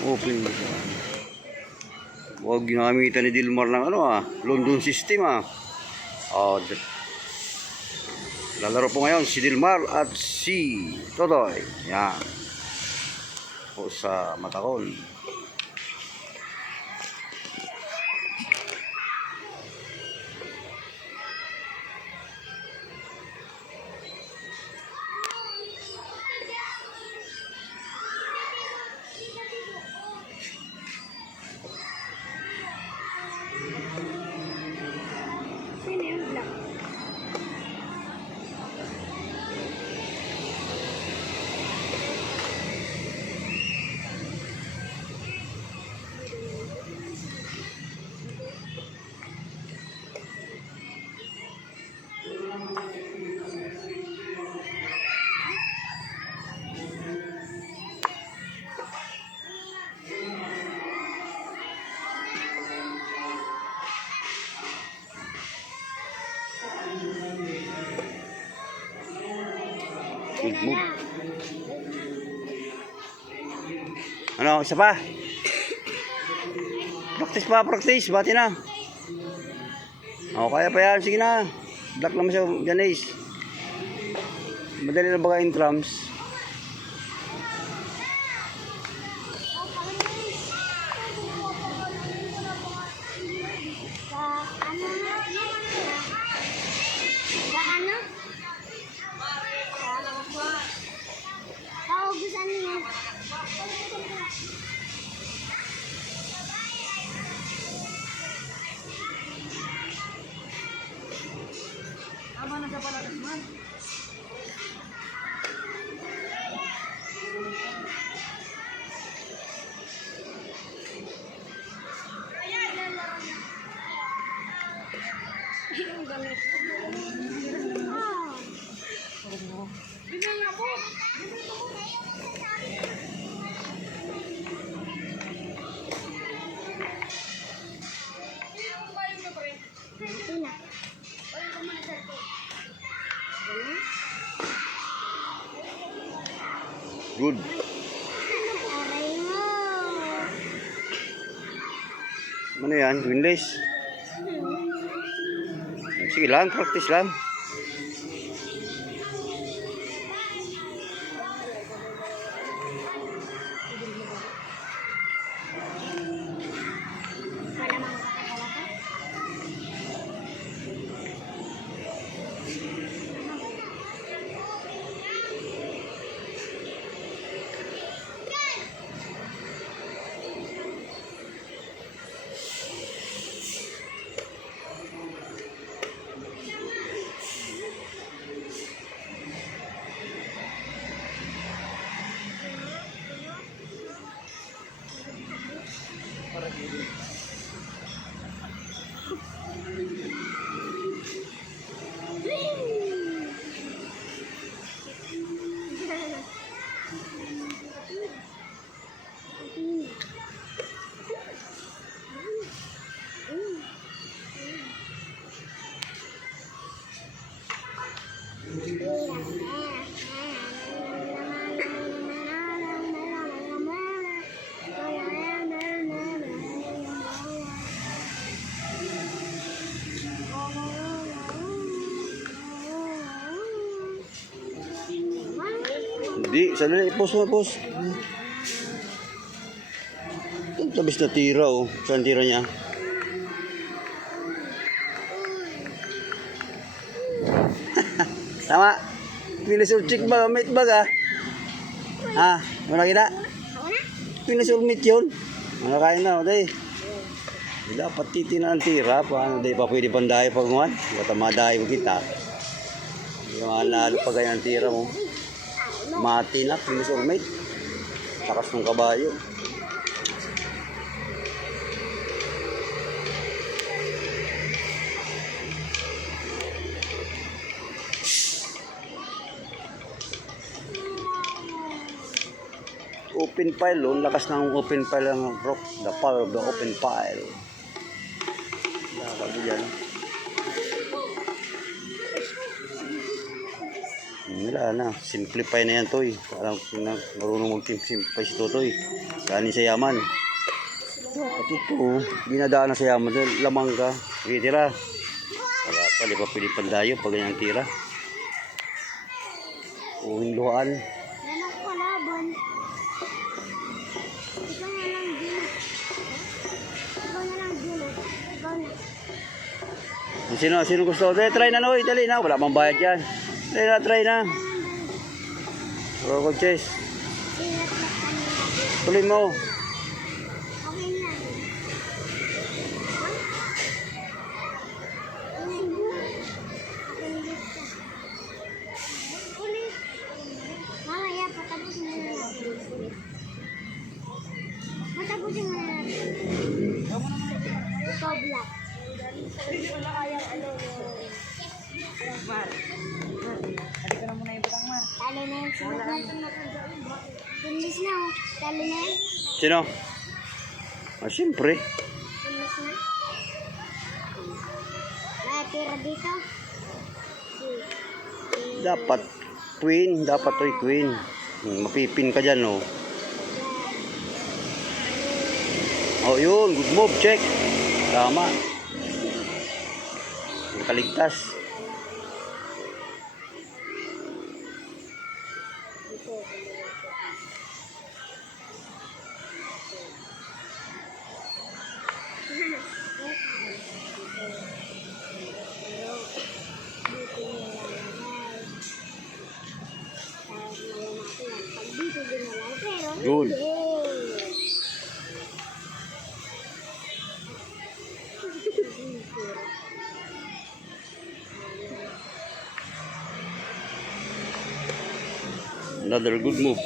Open. Huwag ginamitan ni Dilmar ng London system lalaro po ngayon si Dilmar at si Totoy. Yan. Po sa Matacol. Good move. Isa pa? Practice. Bati na. Kaya pa yan. Sige na. Black naman siya, Janice. Madali na baka in drums. Good. Ano yan? Winless? Sige lang, practice lang. Hindi, sana i-post mo, post. Ito tabis na tira, Saan tira niya? Tama. Pinisur chick ba, mate bag Wala kita? Pinisur meat yun. Makakain na, day. Dapat titina ang tira. Paano, day pa pwede pandahay pag ngawan? Bata madahay mo kita. Yung alalo pa ganyan ang tira mo. Mati na, pinisur mate. Takas ng kabayo. Open file, lakas ng open file ng rock, the power of the open file. Sabi yan. Wala na. Simplify na yan, Toy. Parang marunong mag-simplify si Totoy. Galing sa yaman. At ito, dinadaan na sa yaman. Lamang ka. Sige, tira. Wala pa, di pa pwede pandayo pag ganyan tira. Uwing luhaan. Ganang kalaban. Ikaw na lang din. Ikaw na lang din. Ikaw na. Sino gusto? Try na, Noy. Dali na. Wala mang bayad yan. Try na. Rogo chase. Silat na kanina. Tuloy mo. Okay na. Ulit. Mamaya, patapusin mo na natin. Patapusin mo na natin. Ikaw, black. Wala kayang ano Mar. Hadi ka na muna yung batang Mar. Talo na yan. Sunod natin Tulis na, oh. Talo na yan. Sino? Siyempre. Tulis na. Tira dito. Dapat queen. Dapat to'y queen. Mapipin ka dyan, oh. Oh, yun. Good move. Check. Tama. Kaligtas. Good. Another good move.